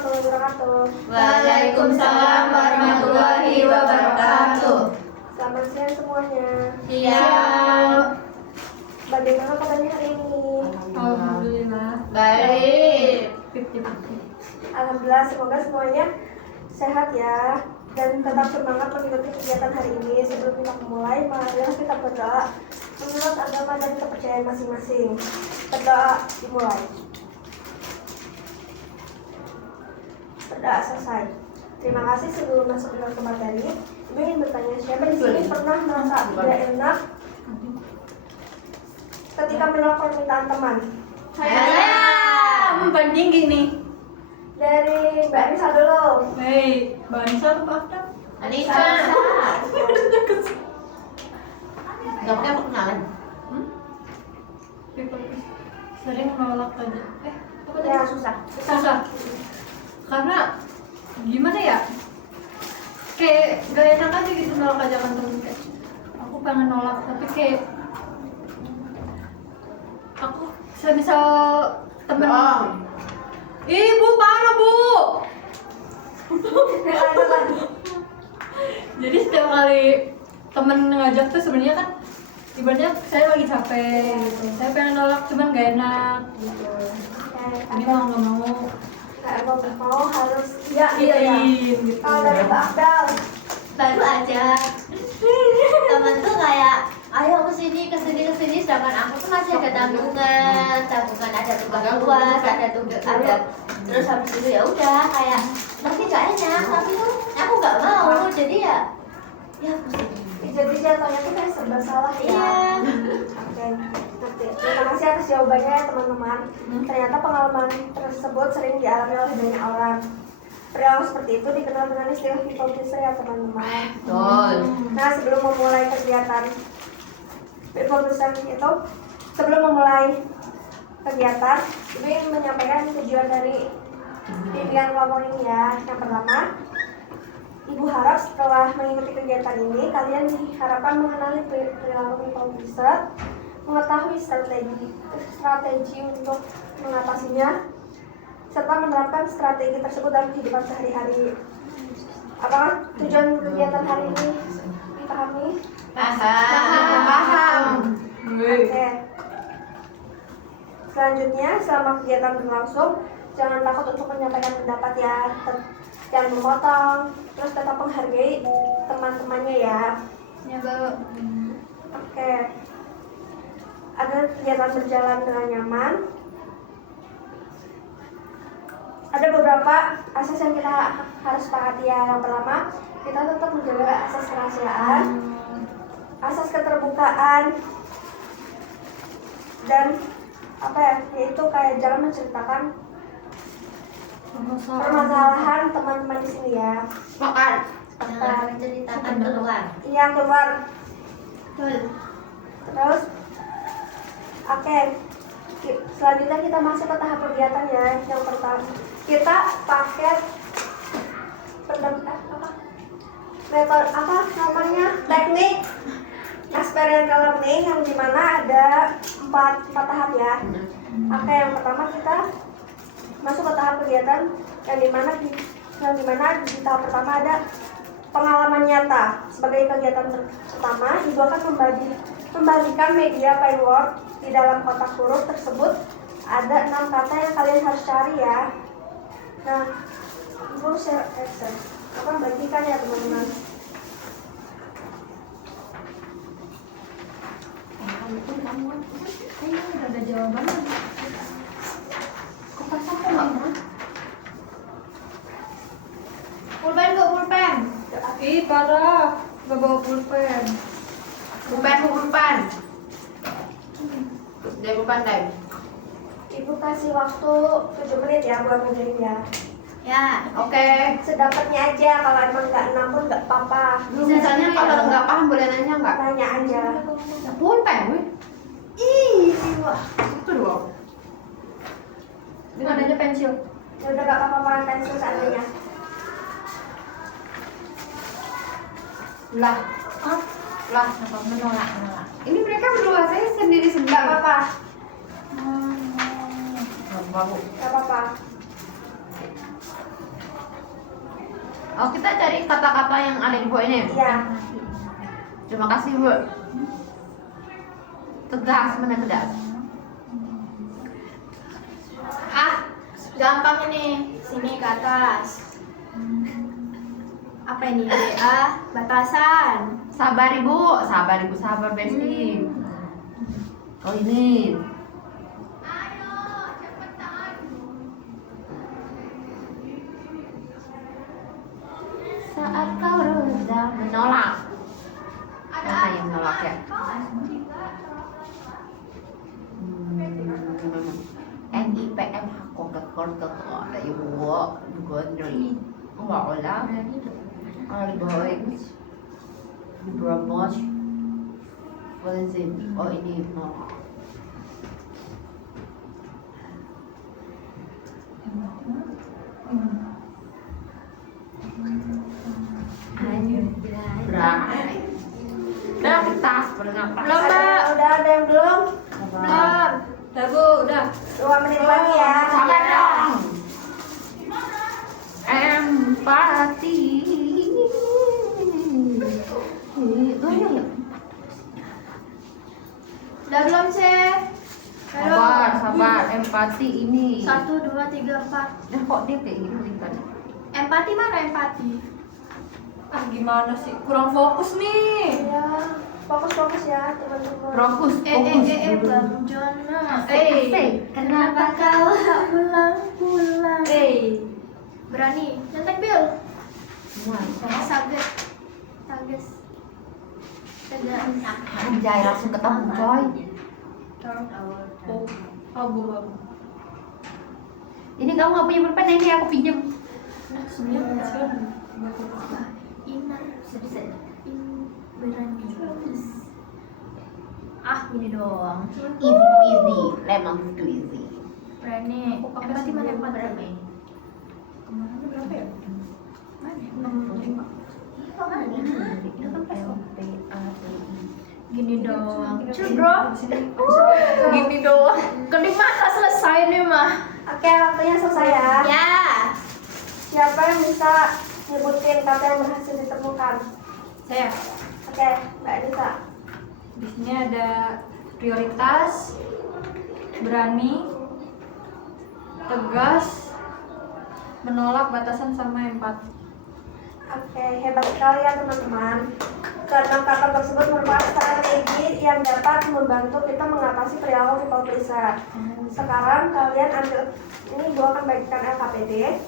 warahmatullahi wabarakatuh. Waalaikumsalam warahmatullahi wabarakatuh. Selamat siang semuanya. Siap. Bagaimana kabarnya hari ini? Alhamdulillah. Baik. Alhamdulillah, semoga semuanya sehat ya dan tetap semangat mengikuti kegiatan hari ini. Sebelum kita memulai, marilah kita berdoa menurut agama dan kepercayaan masing-masing. Berdoa dimulai. Berdoa selesai. Terima kasih. Sebelum masuk ke materi, Ibu ingin bertanya, siapa di sini pernah merasa tidak enak ketika menolak permintaan teman? Saya membanding gini. Dari Mbak Anissa dulu. Hei, Mbak Anissa apa Afdal? Anissa. Gak pakai mau kenalan. Sering menolak aja. Apa tadi? Ya, susah. Susah. Karena gimana ya? Kayak gak enak aja gitu nolak ajakan temen. Kayak, aku pengen nolak tapi kayak aku semisal temen. Ibu parah bu. Jadi setiap kali temen ngajak tuh sebenarnya kan ibaratnya saya lagi capek gitu. Saya pengen nolak cuman gak enak gitu. Ini mau nggak mau Nggak mau harus iya gitu ya. iyain gitu. Kalau dari Mbak Afdal, Baru aja. Temen tuh kayak ayo kesini sedangkan aku tuh masih ada tabungan ada tugas luas ada terus habis itu ya udah kayak tapi gak enak tapi tuh aku gak mau jadi ya pusing. jadi jatuhnya tuh kayak serba salah ya. Iya. Oke, ngerti. Terima kasih atas jawabannya ya teman-teman. Ternyata pengalaman tersebut sering dialami oleh banyak orang. Perilaku seperti itu dikenal dengan istilah people pleaser ya teman-teman. Betul. Nah, sebelum memulai kegiatan people pleaser itu, sebelum memulai kegiatan, Ibu ingin menyampaikan tujuan dari bimbingan kelompok ini ya. Yang pertama, Ibu harap setelah mengikuti kegiatan ini, kalian diharapkan mengenali perilaku people pleaser, mengetahui strategi untuk mengatasinya, serta menerapkan strategi tersebut dalam kehidupan sehari-hari. Apakah tujuan kegiatan hari ini dipahami? Paham. Oke. Selanjutnya, selama kegiatan berlangsung, jangan takut untuk menyampaikan pendapat ya. Jangan memotong, terus tetap menghargai teman-temannya ya. Ya, Bu. Oke. Agar kegiatan berjalan dengan nyaman, ada beberapa asas yang kita harus pahami ya. Yang pertama, kita tetap menjaga asas kerahasiaan, asas keterbukaan, dan yaitu kayak jangan menceritakan permasalahan teman-teman di sini ya. Jangan menceritakan keluar. Iya, keluar. Betul. Terus, oke. Selanjutnya kita masuk ke tahap kegiatan ya. Yang pertama, kita pakai teknik experiential learning yang dimana ada empat tahap ya. Oke, yang pertama kita masuk ke tahap kegiatan yang dimana di tahap pertama ada pengalaman nyata. Sebagai kegiatan pertama, Ibu akan membagikan media paperwork. Di dalam kotak huruf tersebut ada 6 kata yang kalian harus cari ya. Nah, Ibu share action. Bagikan ya teman-teman. Ini udah ada jawabannya. Kok pas aku nggak mau? Pulpen. Ih parah, nggak bawa pulpen. Pulpen. Dari pulpen deh. Ibu kasih waktu 7 menit ya buat ngerjain ya. Ya, oke. Sedapatnya aja, kalau emang nggak 6 pun nggak apa-apa. Misalnya kalau nggak paham boleh nanya nggak? Tanya aja. Pulpen, wih. Ih, wah, itu doang. Dengan adanya pensil. Ya udah nggak apa-apa, pensil seandainya. Lah, menolak. Ini mereka berdua, saya sendiri. Nggak apa-apa. Bagus. Nggak apa-apa. Oh, kita cari kata-kata yang ada di bawah ini. Iya. Terima kasih, Bu. Tegas, mana tegas? Gampang ini. Sini ke atas. Apa ini? Batasan. Sabar Ibu, sabar Besti. Oh ini. Saat kau rendah menolak. Mana yang menolak ya? NIPM hakko kekorto ada ibu gondri wala al boys Bromos Walazin. Oh ini menolak. Berai. Udah kita berapa? Belum, Mbak. Udah ada yang belum? Belum. Udah Bu, udah. 2 menit lagi ya. Sabar dong. Empati. Udah belum, Chef? Sabar. Empati ini. 1, 2, 3, 4. Nah, kok dia kayak gitu kan? Empati mana empati? Gimana sih? Kurang fokus nih. Iya. Fokus ya teman-teman. Fokus. Bang Jonas. Kenapa kau? tak pulang? Berani. Nyentek, Bil. Saget. Tages. Tegas. Anjay, langsung ketemu coy. Abu. Ini kamu nggak punya pulpen, ini aku pinjem. Inar. Berani. Gini doang. Easy peasy, lemon squeezy. Berani. Empati mana empati? Kemarin berapa ya? Gini doang. Chill, bro. Gini doang. Keding masa selesai nih mah. Oke, waktunya selesai ya. Ya. Siapa yang bisa nyebutin kata yang berhasil ditemukan? Saya. Oke, Mbak Anissa. Di sini ada prioritas, berani, tegas, menolak batasan sama empati. Oke, hebat sekali ya teman-teman. Keenam kata tersebut merupakan strategi yang dapat membantu kita mengatasi perilaku people pleaser. Sekarang kalian ambil, ini gue akan bagikan LKPD.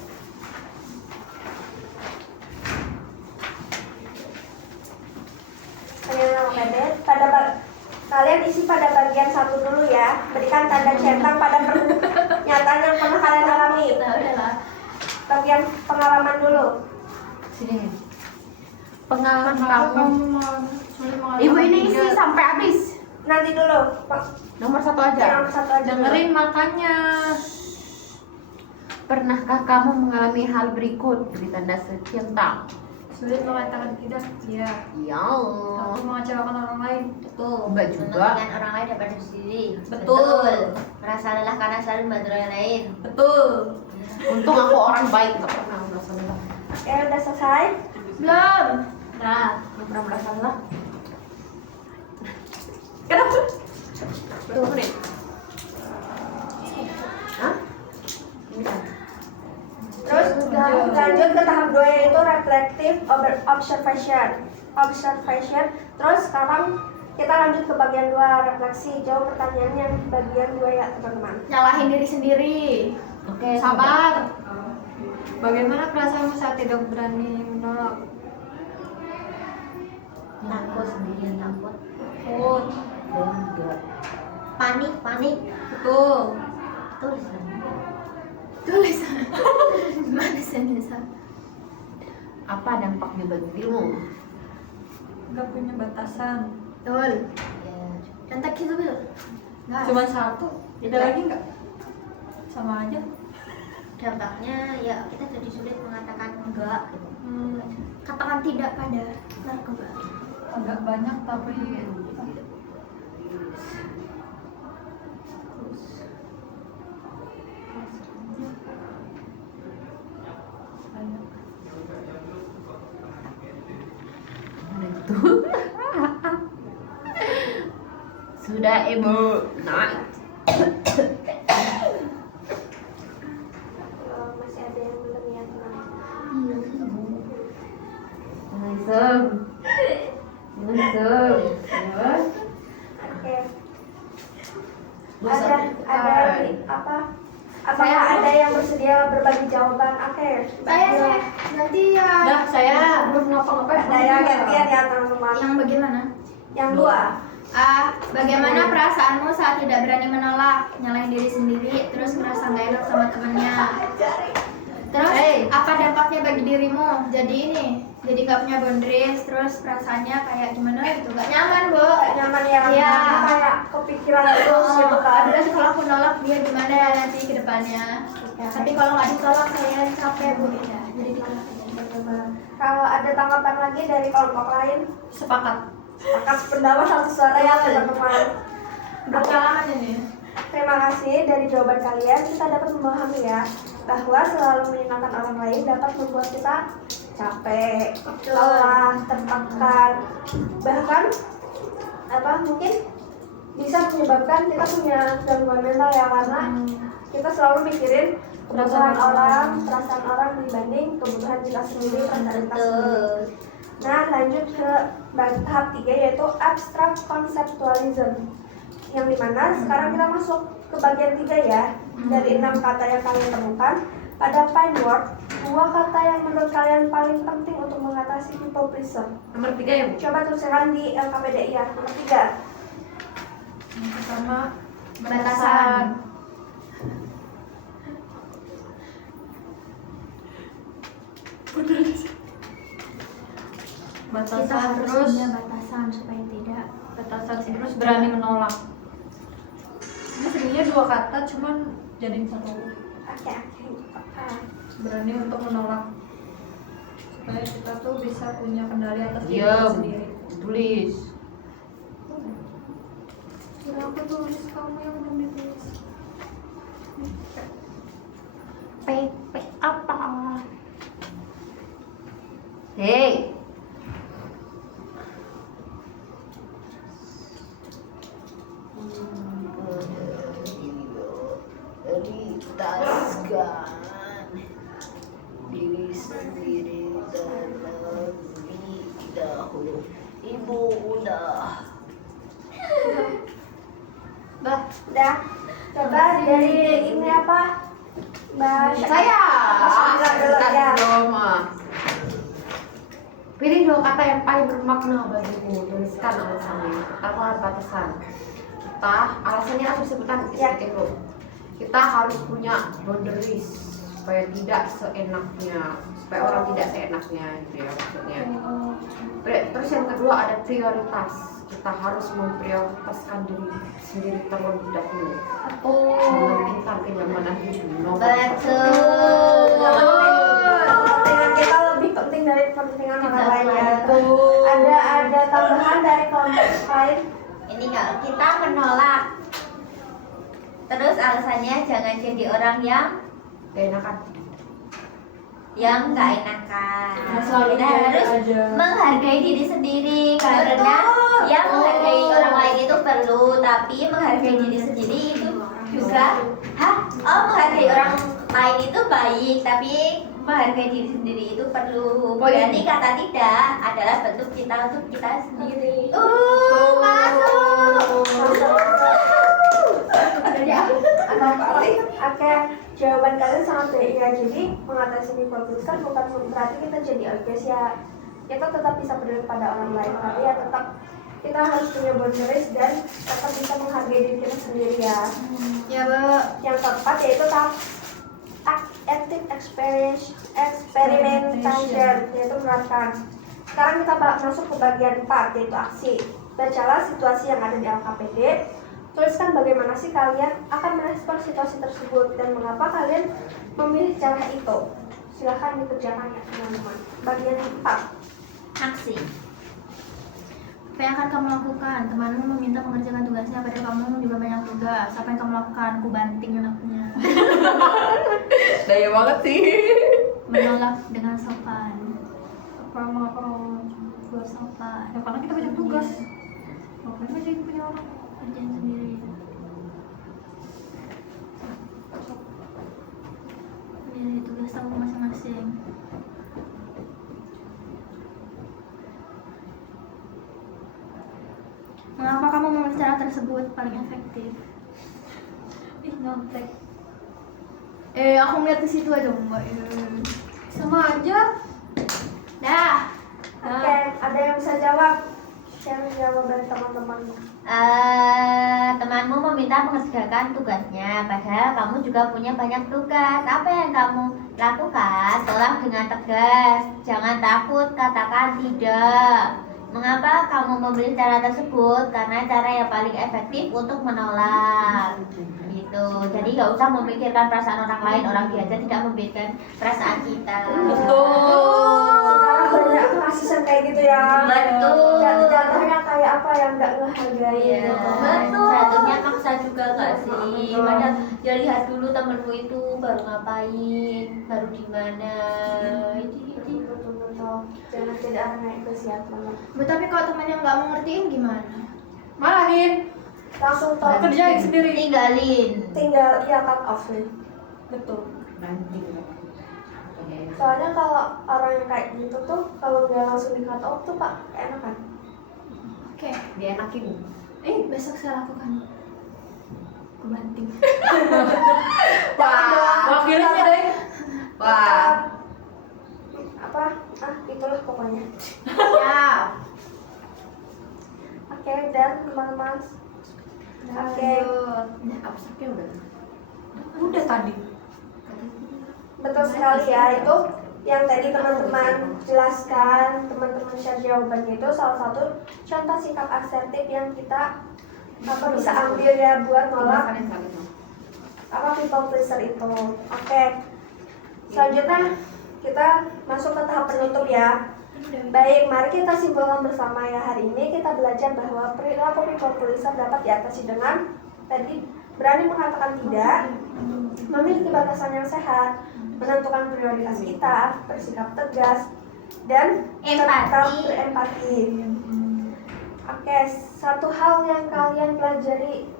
Kalian isi pada bagian 1 dulu ya. Berikan tanda centang pada pernyataan yang pernah kalian alami. Bagian pengalaman dulu. Sini. Pengalaman kamu. Ibu ini isi sampai habis. Nanti dulu. Nomor 1 aja. Nomor 1 aja. Dengerin makanya. Pernahkah kamu mengalami hal berikut? Beri tanda centang. Sulit mengatakan tidak. Iya. Ya. Takut mengecewakan orang lain. Betul. Enggak juga. Menentukan orang lain daripada diri sendiri. Betul. Merasa lelah karena selalu membantu orang lain. Betul. Untung aku orang baik, nggak pernah merasa lelah. Oke, udah selesai. Belum. Nah, Nggak pernah merasa lelah. kenapa? Berapa menit? Hah? Ini kan. Terus lanjut ke tahap 2 yaitu reflective observation. Terus sekarang kita lanjut ke bagian 2 refleksi. Jawab pertanyaan yang bagian 2 ya teman-teman. Nyalahin diri sendiri. Oke, Sabar. Bagaimana perasaanmu saat tidak berani menolak? Takut sendirian takut. Takut. Enggak. Panik. Betul. Tulisan. Mana sih Apa dampaknya bagi dirimu? Gak punya batasan. Betul. Ya, Nyentek gitu, Bil. Gas. Cuma 1. Ada lagi nggak? Sama aja. Dampaknya ya kita jadi sulit mengatakan enggak. Katakan tidak pada narkoba. agak banyak tapi banyak. Sudah ibu naik. Kalau masih ada yang belum ya tenang. Langsung. Ya. Oke. Bisa Ada apa? Apakah ada yang bersedia berbagi jawaban? Oke. Saya nanti ya. Dah, saya belum ngapa-ngapain. Ada yang gantian ya teman-teman. Yang bagaimana? Yang dua. Bagaimana perasaanmu saat tidak berani menolak, nyalahin diri sendiri, terus merasa nggak enak sama temennya? Terus apa dampaknya bagi dirimu? Jadi nggak punya boundaries, terus perasaannya kayak gimana gitu? Nggak nyaman, Bu. Kayak nyaman ya. Iya. Kayak kepikiran terus gitu kan. Terus kalau aku nolak dia gimana ya nanti ke depannya? Tapi kalau nggak ditolak saya capek, Bu. Ya, jadi ditolak aja. Kalau ada tanggapan lagi dari kelompok lain, Sepakat. akan pendapat satu suara ya teman-teman. Berpengalaman ini. Terima kasih dari jawaban kalian. Kita dapat memahami ya bahwa selalu menyenangkan orang lain dapat membuat kita capek, lelah, tertekan, bahkan mungkin bisa menyebabkan kita punya gangguan mental ya, karena kita selalu mikirin kebutuhan orang, perasaan orang dibanding kebutuhan kita sendiri, perasaan kita sendiri. Nah, lanjut ke tahap 3 yaitu abstract conceptualism, yang dimana sekarang kita masuk ke bagian 3 ya. Dari 6 kata yang kalian temukan pada Fine Word, 2 kata yang menurut kalian paling penting untuk mengatasi people pleaser. Nomor 3 ya, Bu. Coba tuliskan di LKPDI ya. Nomor 3. Yang pertama, Batasan. Kita Batasan harus terus punya batasan supaya tidak. batasan terus berani menolak. Ini sebenarnya 2 kata cuman jadiin satu. Oke. Berani untuk menolak. Supaya kita tuh bisa punya kendali atas diri Diam. kita sendiri. Tulis. Sudah aku tulis, kamu yang belum ditulis. PP apa? Hei. Prioritaskan diri sendiri terlebih dahulu. Ibu udah. Udah. Coba dari ini apa? Mbak Saya. Sebentar dulu ya. Pilih 2 kata yang paling bermakna bagimu. Tuliskan alasannya. Pertama, batasan. Alasannya aku sebutkan Ya. dulu. Kita harus punya boundaries supaya tidak seenaknya, supaya orang tidak seenaknya gitu ya maksudnya. Terus yang kedua ada prioritas. Kita harus memprioritaskan diri sendiri terlebih dahulu. Mementingkan kenyamanan hidup. Betul. Kepentingan kita lebih penting dari kepentingan orang lain ya. Ada tambahan dari kelompok lain. Ini kalau kita menolak, terus alasannya jangan jadi orang yang Keenakan. nggak enakan. Selalu Kita harus aja. menghargai diri sendiri karena yang menghargai orang lain itu perlu, tapi menghargai diri sendiri itu juga menghargai orang lain itu baik, tapi menghargai diri sendiri itu perlu. Berarti kata tidak adalah bentuk kita untuk kita sendiri. Oke, jawaban kalian sangat baik ya. Jadi mengatasi people pleaser bukan berarti kita jadi egois ya. Kita tetap bisa peduli pada orang lain, tapi ya tetap kita harus punya boundaries dan tetap bisa menghargai diri kita sendiri ya. Ya, Bu. Yang keempat yaitu active experimentation, yaitu menerapkan. Sekarang kita masuk ke bagian 4 yaitu aksi. Bacalah situasi yang ada di LKPD. Tuliskan bagaimana sih kalian akan merespon situasi tersebut dan mengapa kalian memilih cara itu. Silahkan dikerjakan ya teman-teman. Bagian 4. Aksi. Apa yang akan kamu lakukan? Temanmu meminta mengerjakan tugasnya pada kamu juga banyak tugas. Apa yang kamu lakukan? Ku banting anaknya. Daya banget sih. Menolak dengan sopan. Apa mau Buat sopan. apa? Ya karena kita banyak tugas. Ngapain aja yang punya orang? Kerjaan sendiri. Ini tugas kamu masing-masing. Mengapa kamu memilih cara tersebut paling efektif? Ih, nyontek. Aku melihat ke situ aja mbak. Sama aja. Dah. Oke, ada yang bisa jawab? Share jawaban teman-teman. Temanmu meminta mengerjakan tugasnya, padahal kamu juga punya banyak tugas. Apa yang kamu lakukan? Tolak dengan tegas. Jangan takut, katakan tidak. Mengapa kamu memilih cara tersebut? Karena cara yang paling efektif untuk menolak. Gitu. Jadi nggak usah memikirkan perasaan orang lain. Orang biasa tidak memikirkan perasaan kita. Sekarang banyak kasus yang kayak gitu ya. Betul. Jatuhnya kayak apa yang nggak ngehargai. Iya, gitu. jatuhnya maksa juga gak sih? Padahal ya lihat dulu temenmu itu baru ngapain, baru di mana. Betul-betul. Jangan tidak naik ke siapa. Bu, tapi kalau temannya nggak mau ngertiin gimana? Marahin. Langsung top. Kerjain sendiri. Tinggalin. Tinggal ya cut off nih. Betul. Soalnya kalau orang yang kayak gitu tuh kalau nggak langsung di cut off tuh pak enak kan? Oke, Dienakin. besok saya lakukan. Aku banting. Wakilnya deh. Wah. Apa? Itulah pokoknya. Siap. Oke, dan teman-teman. Oke, Ini abstraknya udah. Udah tadi. betul sekali ya itu yang tadi teman-teman jelaskan, teman-teman share jawabannya itu salah satu contoh sikap asertif yang kita bisa ambil ya buat nolak people pleaser itu. Oke, selanjutnya kita masuk ke tahap penutup ya. Baik, mari kita simpulkan bersama ya. Hari ini kita belajar bahwa perilaku people pleaser dapat diatasi dengan tadi berani mengatakan tidak, memiliki batasan yang sehat, menentukan prioritas kita, bersikap tegas, dan tetap berempati. Oke, satu hal yang kalian pelajari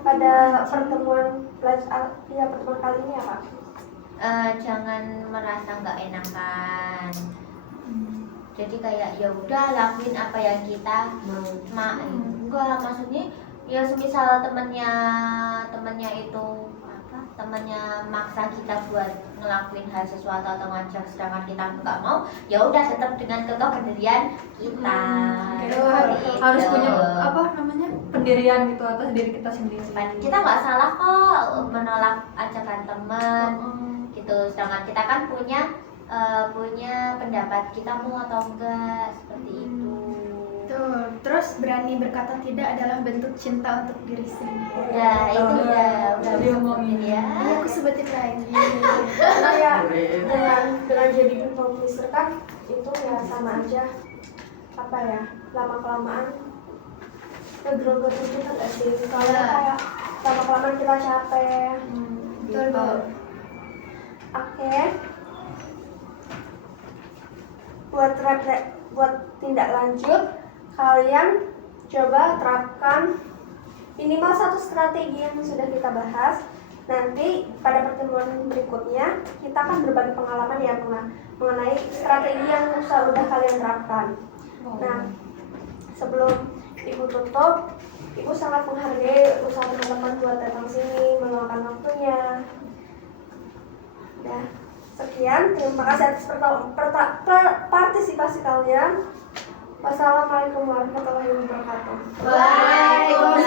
pada pertemuan kali ini apa? Jangan merasa nggak enakan. Jadi kayak ya udah lakuin apa yang kita mau. Enggak, maksudnya ya semisal temennya itu temennya maksa kita buat ngelakuin hal sesuatu atau ngajak sedangkan kita nggak mau, ya udah tetap dengan kekeh pendirian kita. Harus punya pendirian gitu atas diri kita sendiri. Kita nggak salah kok menolak ajakan teman gitu, sedangkan kita kan punya pendapat kita mau atau enggak seperti itu. Tuh, terus berani berkata tidak adalah bentuk cinta untuk diri sendiri. Ya itu udah diomongin ya. Aku sebutin lagi. Kayak dengan jadi people pleaser kan itu ya sama aja apa ya, lama kelamaan ngegrogot kita nggak sih? Soalnya kayak lama kelamaan kita capek. Betul. Oke. Buat tindak lanjut, kalian coba terapkan minimal satu strategi yang sudah kita bahas. Nanti pada pertemuan berikutnya kita akan berbagi pengalaman ya mengenai strategi yang sudah kalian terapkan. Nah, sebelum Ibu tutup, Ibu sangat menghargai usaha teman-teman buat datang sini, meluangkan waktunya. Ya, sekian, terima kasih atas partisipasi kalian. Wassalamualaikum warahmatullahi wabarakatuh. Waalaikumsalam.